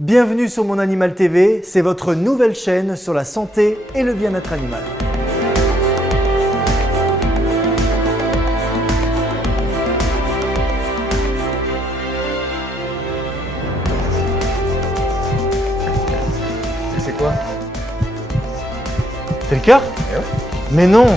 Bienvenue sur Mon Animal TV, c'est votre nouvelle chaîne sur la santé et le bien-être animal. C'est quoi? C'est le cœur? Mais non!